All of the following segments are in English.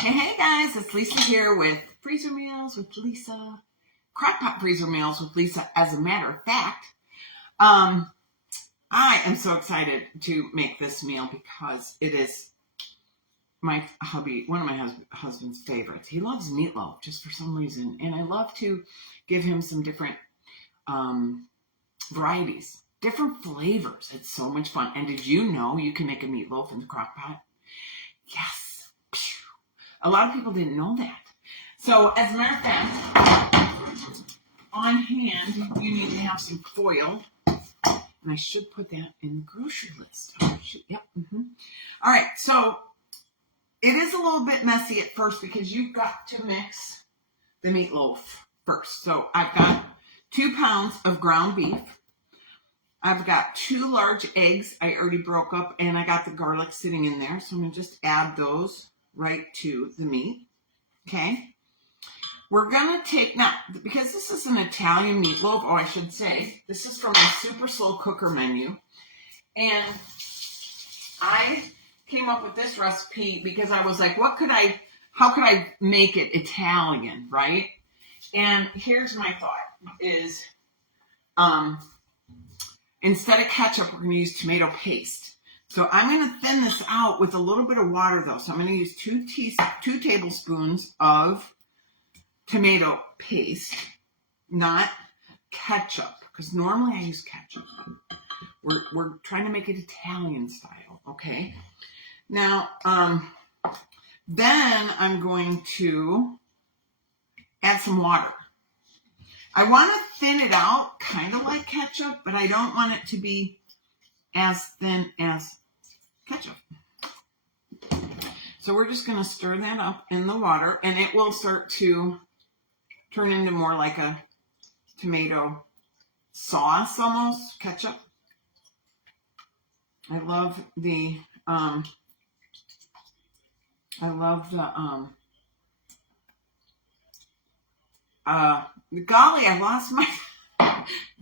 Hey guys, it's Lisa here with Freezer Meals with Lisa. Crockpot Freezer Meals with Lisa. As a matter of fact, I am so excited to make this meal because it is one of my husband's favorites. He loves meatloaf just for some reason, and I love to give him some different varieties, different flavors. It's so much fun. And did you know you can make a meatloaf in the crockpot? Yes. A lot of people didn't know that. So, as a matter of fact, on hand, you need to have some foil. And I should put that in the grocery list. Yep. All right. So, it is a little bit messy at first because you've got to mix the meatloaf first. So, I've got 2 pounds of ground beef. I've got 2 large eggs I already broke up, and I got the garlic sitting in there. So, I'm going to just add those right to the meat. Okay. We're going to take, now, because this is an Italian meatloaf, I should say, this is from a super slow cooker menu. And I came up with this recipe because I was like, how could I make it Italian, right? And here's my thought is, instead of ketchup, we're going to use tomato paste. So I'm going to thin this out with a little bit of water, though. So I'm going to use 2 tablespoons of tomato paste, not ketchup, because normally I use ketchup. We're trying to make it Italian style, okay? Now, then I'm going to add some water. I want to thin it out, kind of like ketchup, but I don't want it to be as thin as ketchup. So we're just going to stir that up in the water, and it will start to turn into more like a tomato sauce, almost ketchup. I love the golly, I lost my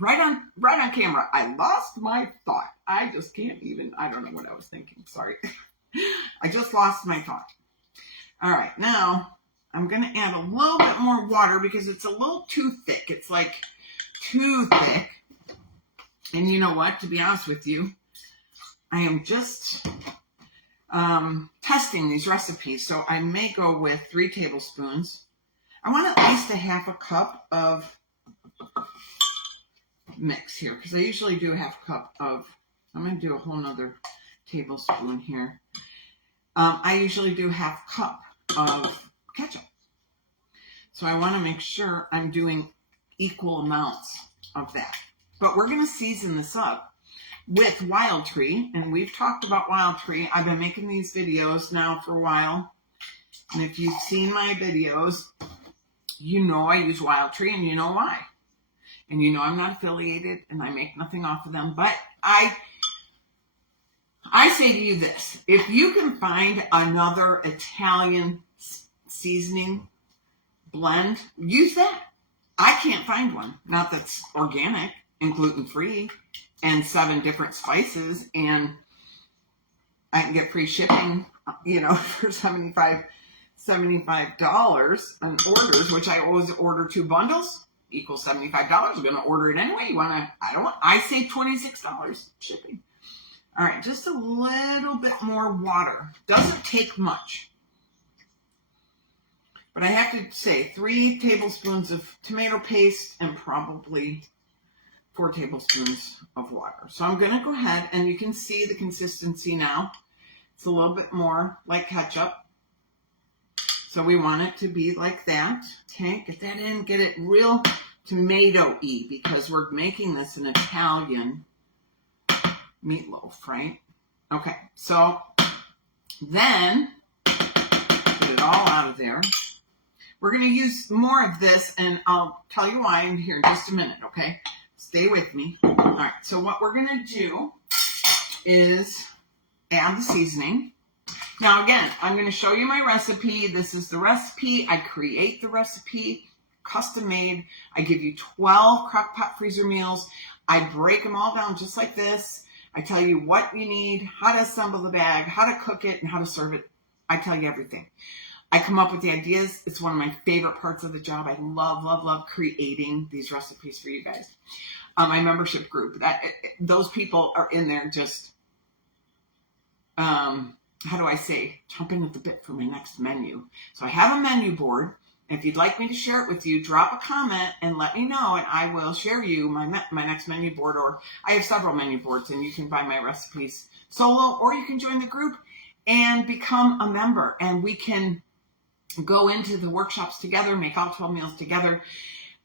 right on camera. I lost my thought. I just can't even, I don't know what I was thinking. Sorry. I just lost my thought. All right. Now I'm going to add a little bit more water because it's a little too thick. It's like too thick. And you know what? To be honest with you, I am just testing these recipes. So I may go with 3 tablespoons. I want at least a half a cup of mix here because I usually do a half cup of, I'm going to do a whole nother tablespoon here. I usually do half cup of ketchup. So I want to make sure I'm doing equal amounts of that. But we're going to season this up with Wildtree, and we've talked about Wildtree. I've been making these videos now for a while, and if you've seen my videos, you know I use Wildtree, and you know why. And you know I'm not affiliated, and I make nothing off of them. But I say to you this. If you can find another Italian seasoning blend, use that. I can't find one. Not that's organic and gluten-free and 7 different spices. And I can get free shipping, for $75 on orders, which I always order 2 bundles. Equals $75. I'm going to order it anyway. I save $26 shipping. All right, just a little bit more water. Doesn't take much. But I have to say 3 tablespoons of tomato paste and probably 4 tablespoons of water. So I'm going to go ahead, and you can see the consistency now. It's a little bit more like ketchup. So we want it to be like that. Okay, get that in, get it real tomato-y because we're making this an Italian meatloaf, right? Okay, so then get it all out of there. We're going to use more of this, and I'll tell you why in here in just a minute, okay? Stay with me. All right, so what we're going to do is add the seasoning. Now, again, I'm going to show you my recipe. This is the recipe. I create the recipe, custom made. I give you 12 crock-pot freezer meals. I break them all down just like this. I tell you what you need, how to assemble the bag, how to cook it, and how to serve it. I tell you everything. I come up with the ideas. It's one of my favorite parts of the job. I love creating these recipes for you guys. My membership group, those people are in there just, how do I say, chomping at the bit for my next menu. So I have a menu board. If you'd like me to share it with you, drop a comment and let me know, and I will share you my next menu board. Or I have several menu boards, and you can buy my recipes solo, or you can join the group and become a member, and we can go into the workshops together, make all 12 meals together.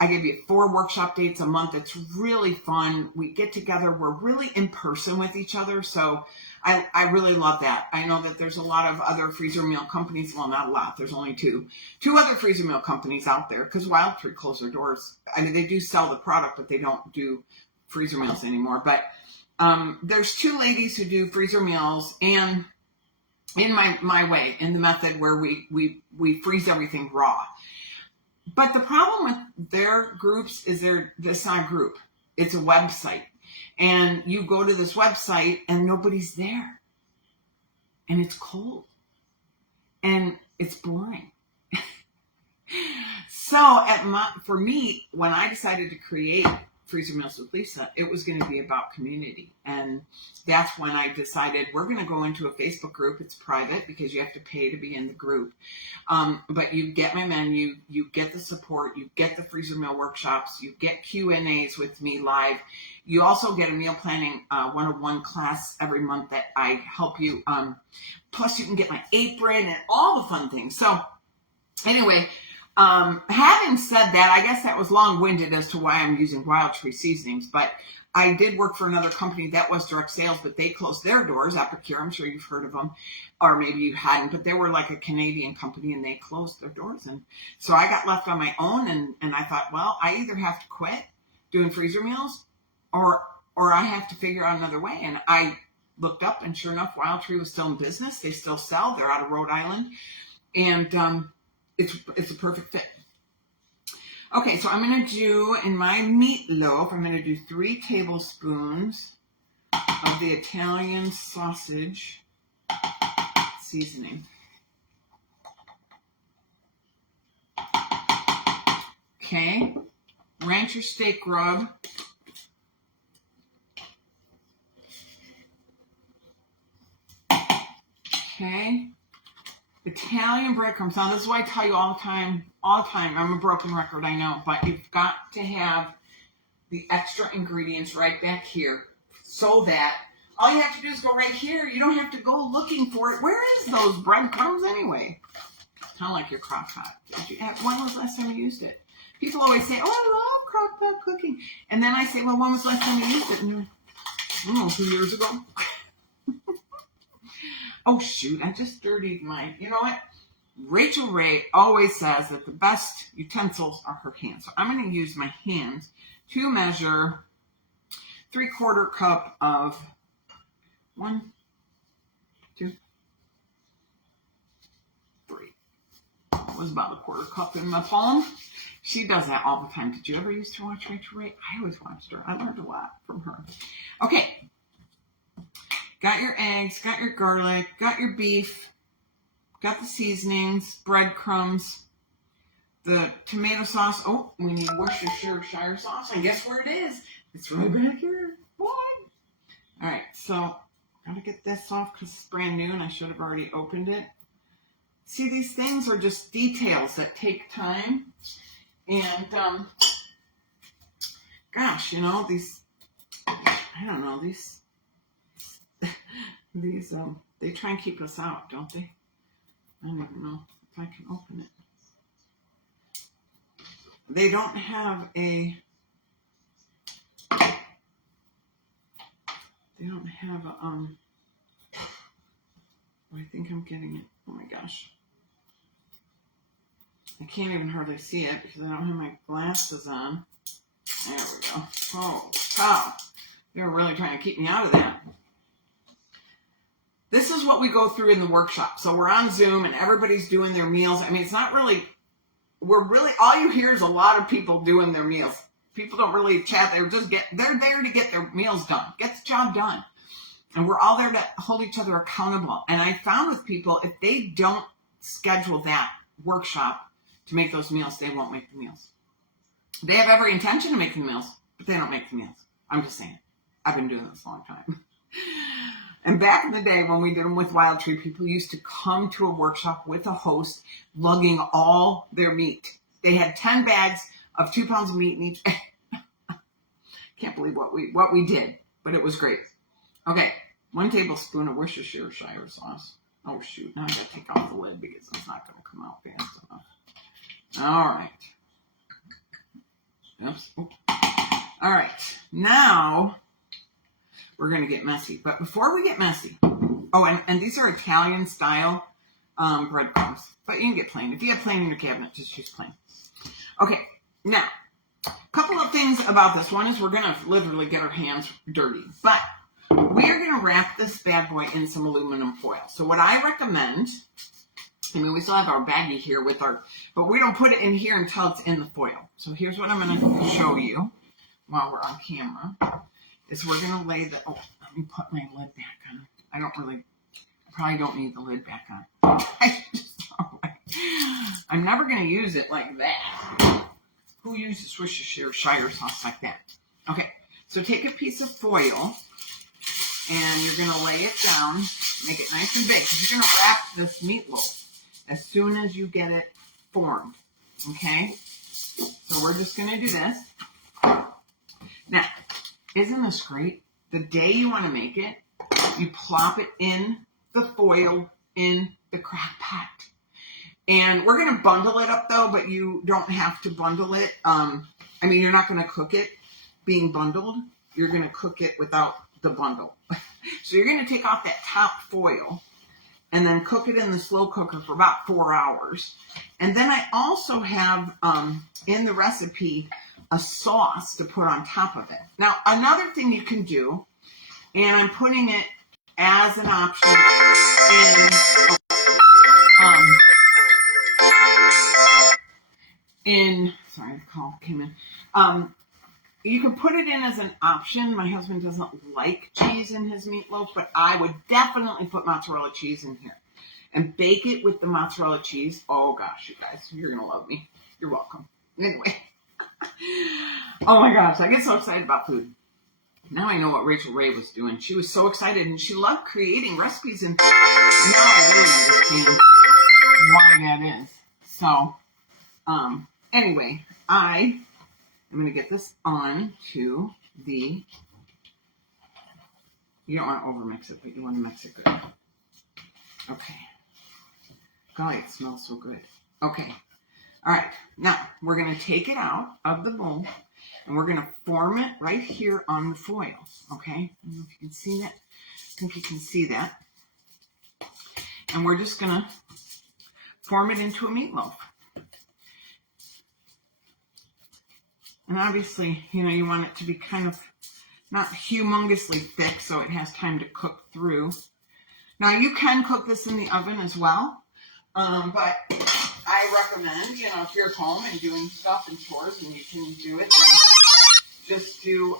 I give you 4 workshop dates a month. It's really fun. We get together. We're really in person with each other. So I really love that. I know that there's a lot of other freezer meal companies. Well, not a lot. There's only two other freezer meal companies out there, because Wildtree closed their doors. I mean, they do sell the product, but they don't do freezer meals anymore. But there's 2 ladies who do freezer meals, and in my way, in the method where we freeze everything raw. But the problem with their groups is it's not a group. It's a website. And you go to this website and nobody's there. And it's cold. And it's boring. So for me, when I decided to create Freezer Meals with Lisa, it was going to be about community. And that's when I decided we're going to go into a Facebook group. It's private because you have to pay to be in the group. But you get my menu, you get the support, you get the freezer meal workshops, you get Q&As with me live. You also get a meal planning 101 class every month that I help you. Plus you can get my apron and all the fun things. So anyway, having said that, I guess that was long-winded as to why I'm using Wildtree seasonings, but I did work for another company that was direct sales, but they closed their doors. Epicure, I'm sure you've heard of them, or maybe you hadn't, but they were like a Canadian company, and they closed their doors. And so I got left on my own, and I thought, well, I either have to quit doing freezer meals, or I have to figure out another way. And I looked up, and sure enough, Wildtree was still in business. They still sell. They're out of Rhode Island, and it's a perfect fit. Okay, so I'm going to do, in my meatloaf, I'm going to do 3 tablespoons of the Italian sausage seasoning. Okay, ranch or steak rub. Okay. Italian breadcrumbs. Now, this is what I tell you all the time. I'm a broken record, I know, but you've got to have the extra ingredients right back here so that all you have to do is go right here. You don't have to go looking for it. Where is those breadcrumbs anyway? Kind of like your crock pot. When was the last time you used it? People always say, oh, I love crock pot cooking. And then I say, well, when was the last time you used it? And I don't know, 2 years ago. Oh, shoot, I just dirtied my, you know what? Rachel Ray always says that the best utensils are her hands. So I'm going to use my hands to measure 3/4 cup of 1, 2, 3. It was about a 1/4 cup in my palm. She does that all the time. Did you ever used to watch Rachel Ray? I always watched her. I learned a lot from her. Okay. Got your eggs, got your garlic, got your beef, got the seasonings, breadcrumbs, the tomato sauce. Oh, we need Worcestershire sauce. And guess where it is? It's right back here. Boy. All right, so gotta get this off because it's brand new and I should have already opened it. See, these things are just details that take time. And, gosh, you know, these, they try and keep us out, don't they? I don't even know if I can open it. They don't have a, I think I'm getting it. Oh my gosh. I can't even hardly see it because I don't have my glasses on. There we go. Oh, wow. They're really trying to keep me out of that. This is what we go through in the workshop. So we're on Zoom and everybody's doing their meals. I mean, it's not really, all you hear is a lot of people doing their meals. People don't really chat. They're there to get their meals done, get the job done. And we're all there to hold each other accountable. And I found with people, if they don't schedule that workshop to make those meals, they won't make the meals. They have every intention to make the meals, but they don't make the meals. I'm just saying. I've been doing this a long time. And back in the day when we did them with Wildtree, people used to come to a workshop with a host lugging all their meat. They had 10 bags of 2 pounds of meat in each. Can't believe what we did, but it was great. Okay, 1 tablespoon of Worcestershire sauce. Oh shoot, now I gotta take off the lid because it's not gonna come out fast enough. All right. Oops. All right, now we're gonna get messy. But before we get messy, oh, and these are Italian style breadcrumbs, but you can get plain. If you have plain in your cabinet, just use plain. Okay, now, a couple of things about this. One is we're gonna literally get our hands dirty, but we are gonna wrap this bad boy in some aluminum foil. So what I recommend, I mean, we still have our baggie here with but we don't put it in here until it's in the foil. So here's what I'm gonna show you while we're on camera, is we're gonna lay the, oh, let me put my lid back on. Probably don't need the lid back on. I'm never gonna use it like that. Who uses Worcestershire sauce like that? Okay, so take a piece of foil and you're gonna lay it down, make it nice and big, because you're gonna wrap this meatloaf as soon as you get it formed, okay? So we're just gonna do this. Now, isn't this great? The day you wanna make it, you plop it in the foil in the crock pot. And we're gonna bundle it up though, but you don't have to bundle it. I mean, you're not gonna cook it being bundled. You're gonna cook it without the bundle. So you're gonna take off that top foil and then cook it in the slow cooker for about 4 hours. And then I also have, in the recipe, a sauce to put on top of it. Now, another thing you can do, and I'm putting it as an option sorry, the call came in. You can put it in as an option. My husband doesn't like cheese in his meatloaf, but I would definitely put mozzarella cheese in here and bake it with the mozzarella cheese. Oh gosh, you guys, you're gonna love me. You're welcome. Anyway, oh my gosh, I get so excited about food. Now I know what Rachel Ray was doing. She was so excited and she loved creating recipes, and now I really understand why that is. So, anyway, I'm going to get this on to the, you don't want to overmix it, but you want to mix it good. Okay. God, it smells so good. Okay. All right. Now, we're going to take it out of the bowl, and we're going to form it right here on the foil. Okay? I don't know if you can see that. I think you can see that. And we're just going to form it into a meatloaf. And obviously, you know, you want it to be kind of not humongously thick so it has time to cook through. Now, you can cook this in the oven as well, but I recommend, you know, if you're at home and doing stuff and chores and you can do it, then just do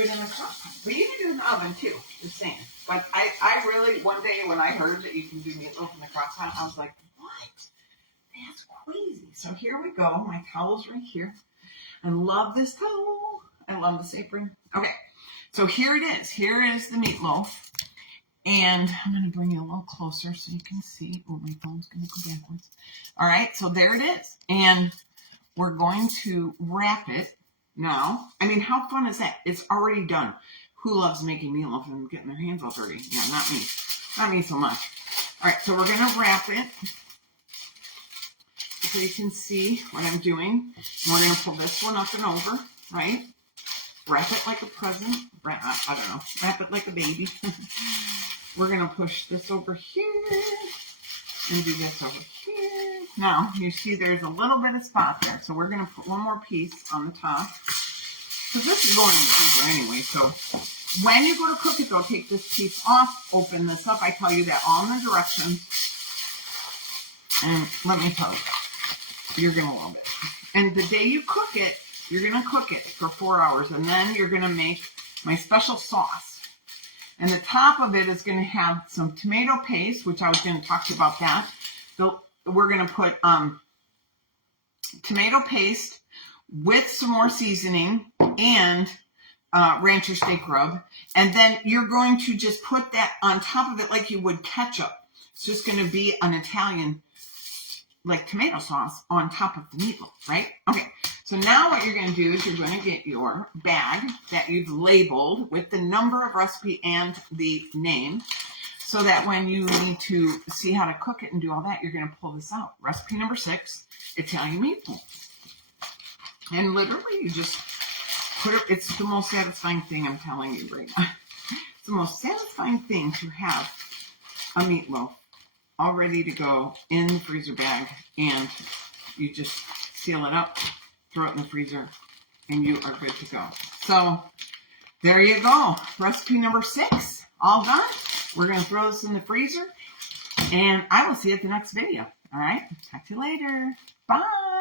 it in the crock pot. But you can do it in the oven too, just saying. But I really, one day when I heard that you can do meatloaf in the crock pot, I was like, what? That's crazy. So here we go. My towel's right here. I love this towel. I love this apron. Okay, so here it is. Here is the meatloaf. And I'm going to bring you a little closer so you can see. Oh, my phone's going to go backwards. All right, so there it is. And we're going to wrap it now. I mean, how fun is that? It's already done. Who loves making meatloaf and getting their hands all dirty? Yeah, not me. Not me so much. All right, so we're going to wrap it so you can see what I'm doing. And we're going to pull this one up and over, right? Wrap it like a present. I don't know. Wrap it like a baby. We're going to push this over here and do this over here. Now, you see there's a little bit of spot there. So we're going to put one more piece on the top. Because this is going in the freezer anyway. So when you go to cook it, though, take this piece off, open this up. I tell you that all in the directions. And let me tell you, you're going to love it. And the day you cook it, you're going to cook it for 4 hours. And then you're going to make my special sauce. And the top of it is going to have some tomato paste, which I was going to talk to you about that. We're going to put tomato paste with some more seasoning and rancher steak rub. And then you're going to just put that on top of it like you would ketchup. It's just going to be an Italian, like tomato sauce on top of the meatloaf, right? Okay, so now what you're going to do is you're going to get your bag that you've labeled with the number of recipe and the name, so that when you need to see how to cook it and do all that, you're going to pull this out. Recipe number 6, Italian meatloaf. And literally, you just put it, it's the most satisfying thing, I'm telling you right now. It's the most satisfying thing to have a meatloaf all ready to go in the freezer bag, and you just seal it up, throw it in the freezer, and you are good to go. So there you go. Recipe number 6, all done. We're going to throw this in the freezer, and I will see you at the next video. All right? Talk to you later. Bye.